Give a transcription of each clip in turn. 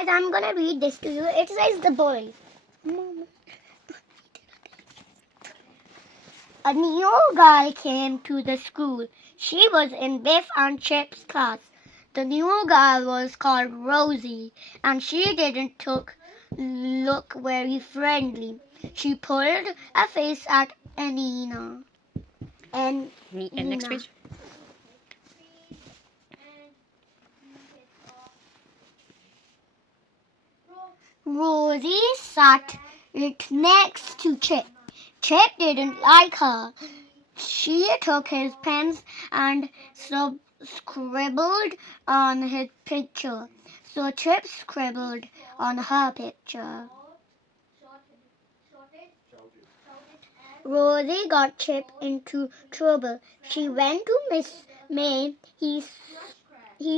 Guys, I'm gonna read this to you. It says the boy. A new girl came to the school. She was in Biff and Chip's class. The new girl was called Rosie, and she didn't look very friendly. She pulled a face at Anina. And next page. Rosie sat next to Chip. Chip didn't like her. She took his pens and scribbled on his picture. So Chip scribbled on her picture. Rosie got Chip into trouble. She went to Miss May. He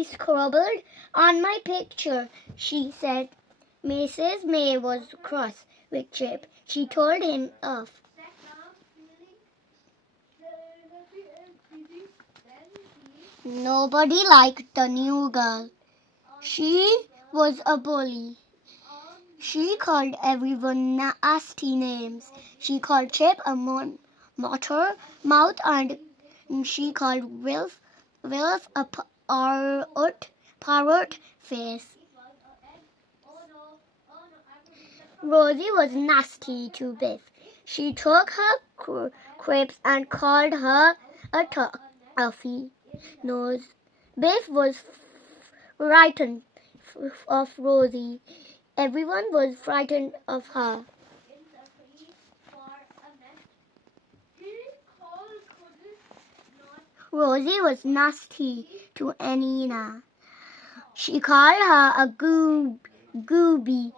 scribbled on my picture, she said. Mrs. May was cross with Chip. She told him off. Nobody liked the new girl. She was a bully. She called everyone nasty names. She called Chip a motor mouth, and she called Wilf a parrot face. Rosie was nasty to Biff. She took her crepes and called her a toffee nose. Biff was frightened of Rosie. Everyone was frightened of her. Rosie was nasty to Anina. She called her a goody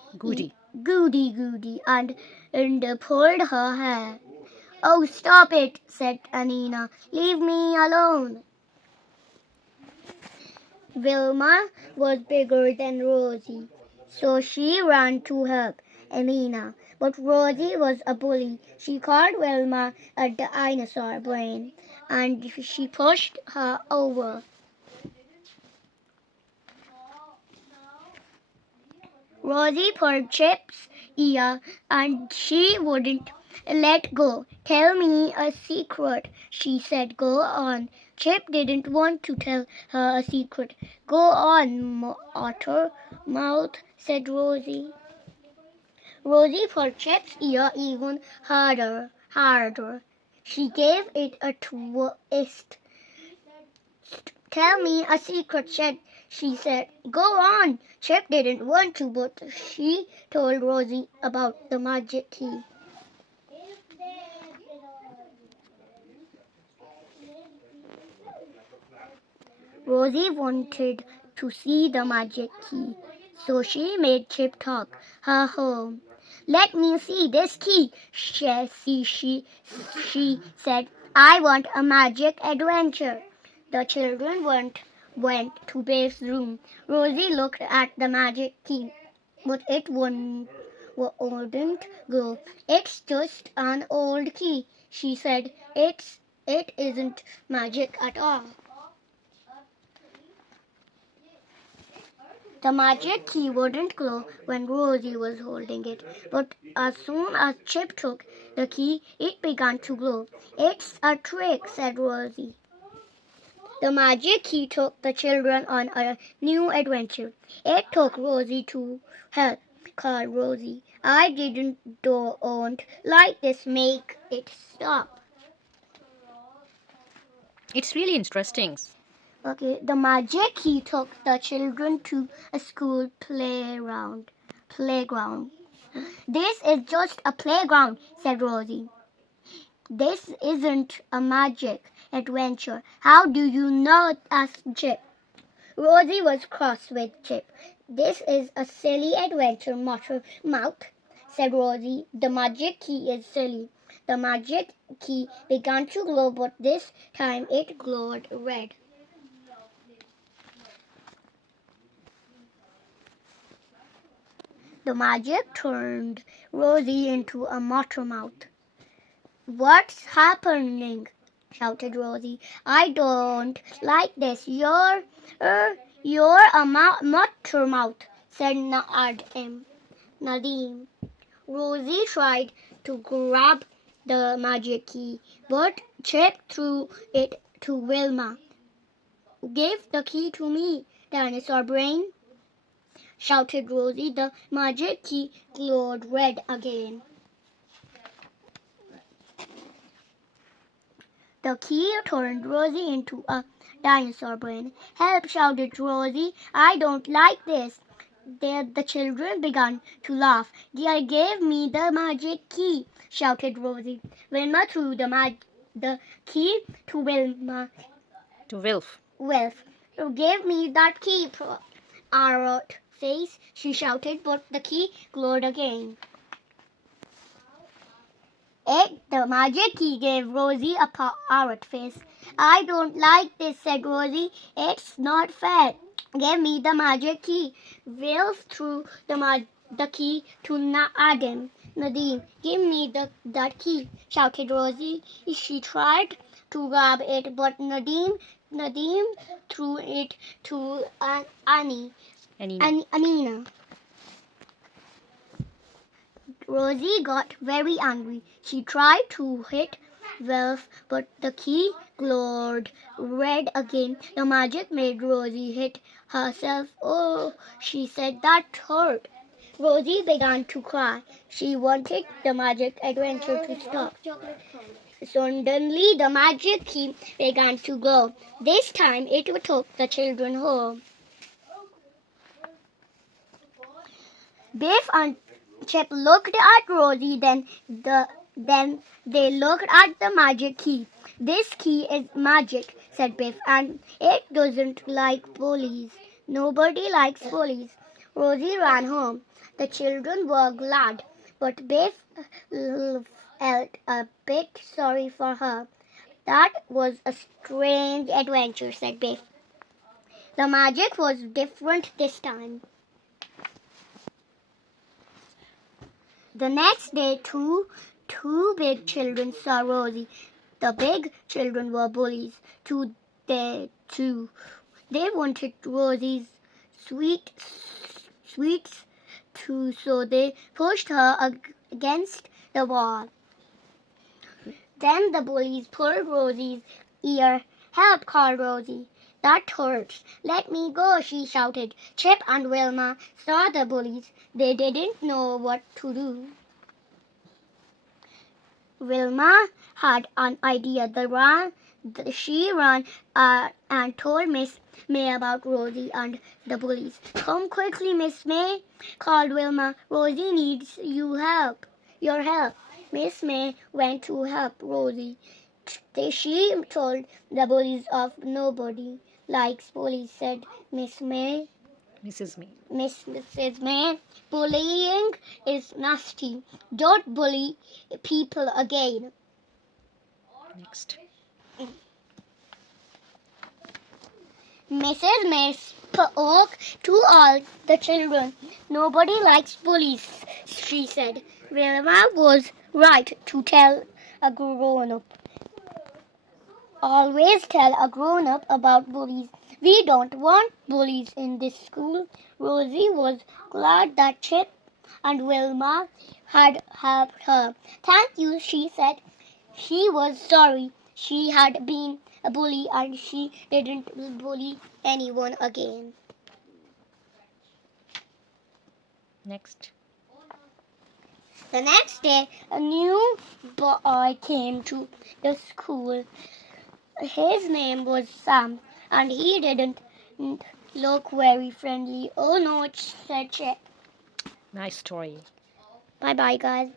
and pulled her hair. "Oh, stop it," said Anina. "Leave me alone." Wilma was bigger than Rosie, so she ran to help Anina. But Rosie was a bully. She called Wilma a dinosaur brain, and she pushed her over. Rosie pulled Chip's ear, and she wouldn't let go. "Tell me a secret," she said. "Go on." Chip didn't want to tell her a secret. "Go on, otter mouth," said Rosie. Rosie pulled Chip's ear even harder. She gave it a twist. "Tell me a secret," she said. "Go on." Chip didn't want to, but she told Rosie about the magic key. Rosie wanted to see the magic key, so she made Chip talk her home. "Let me see this key," she said. "I want a magic adventure." The children went to Biff's room. Rosie looked at the magic key, but it wouldn't go. "It's just an old key," she said. It isn't magic at all." The magic key wouldn't glow when Rosie was holding it, but as soon as Chip took the key, it began to glow. "It's a trick," said Rosie. The magic key took the children on a new adventure. It took Rosie to help, called Rosie. "I don't like this. Make it stop." It's really interesting. Okay, the magic key took the children to a school playground. "This is just a playground," said Rosie. "This isn't a magic adventure." "How do you know?" asked Chip. Rosie was cross with Chip. "This is a silly adventure, motor mouth," said Rosie. "The magic key is silly." The magic key began to glow, but this time it glowed red. The magic turned Rosie into a motor mouth. "What's happening?" shouted Rosie. "I don't like this." You're a motor mouth," said Nadim. Rosie tried to grab the magic key, but Chip threw it to Wilma. "Give the key to me, dinosaur brain!" shouted Rosie. The magic key glowed red again. The key turned Rosie into a dinosaur brain. "Help!" shouted Rosie. "I don't like this." The children began to laugh. "They gave me the magic key," shouted Rosie. Wilma threw the key to Wilma. To Wilf. "Wilf, give me that key, Arrot face," she shouted, but the key glowed again. The magic key gave Rosie a parrot face. "I don't like this," said Rosie. "It's not fair. Give me the magic key." Wilf threw the key to Nadim. "Nadim, give me that key," shouted Rosie. She tried to grab it, but Nadim threw it to Anina. Rosie got very angry. She tried to hit Wilf, but the key glowed red again. The magic made Rosie hit herself. "Oh," she said, "that hurt." Rosie began to cry. She wanted the magic adventure to stop. Suddenly, the magic key began to glow. This time, it took the children home. Biff and Chip looked at Rosie, then they looked at the magic key. "This key is magic," said Biff, "and it doesn't like bullies. Nobody likes bullies." Rosie ran home. The children were glad, but Biff felt a bit sorry for her. "That was a strange adventure," said Biff. "The magic was different this time." The next day, two big children saw Rosie. The big children were bullies too. They wanted Rosie's sweets too, so they pushed her against the wall. Then the bullies pulled Rosie's ear. "Help!" called Rosie. "That hurts. Let me go!" she shouted. Chip and Wilma saw the bullies. They didn't know what to do. Wilma had an idea. She ran and told Miss May about Rosie and the bullies. "Come quickly, Miss May," called Wilma. "Rosie needs your help. Miss May went to help Rosie. She told the bullies off. "Nobody likes bullies," said Miss May. Mrs. May. Mrs. May, "Bullying is nasty. Don't bully people again." Next. Mrs. May spoke to all the children. "Nobody likes bullies," she said. Wilma was right to tell a grown-up. Always tell a grown-up about bullies. We don't want bullies in this school. Rosie was glad that Chip and Wilma had helped her. "Thank you," she said. She was sorry she had been a bully and she didn't bully anyone again. Next. The next day, a new boy came to the school. His name was Sam, and he didn't look very friendly. "Oh no," said Chip. Nice story. Bye bye, guys.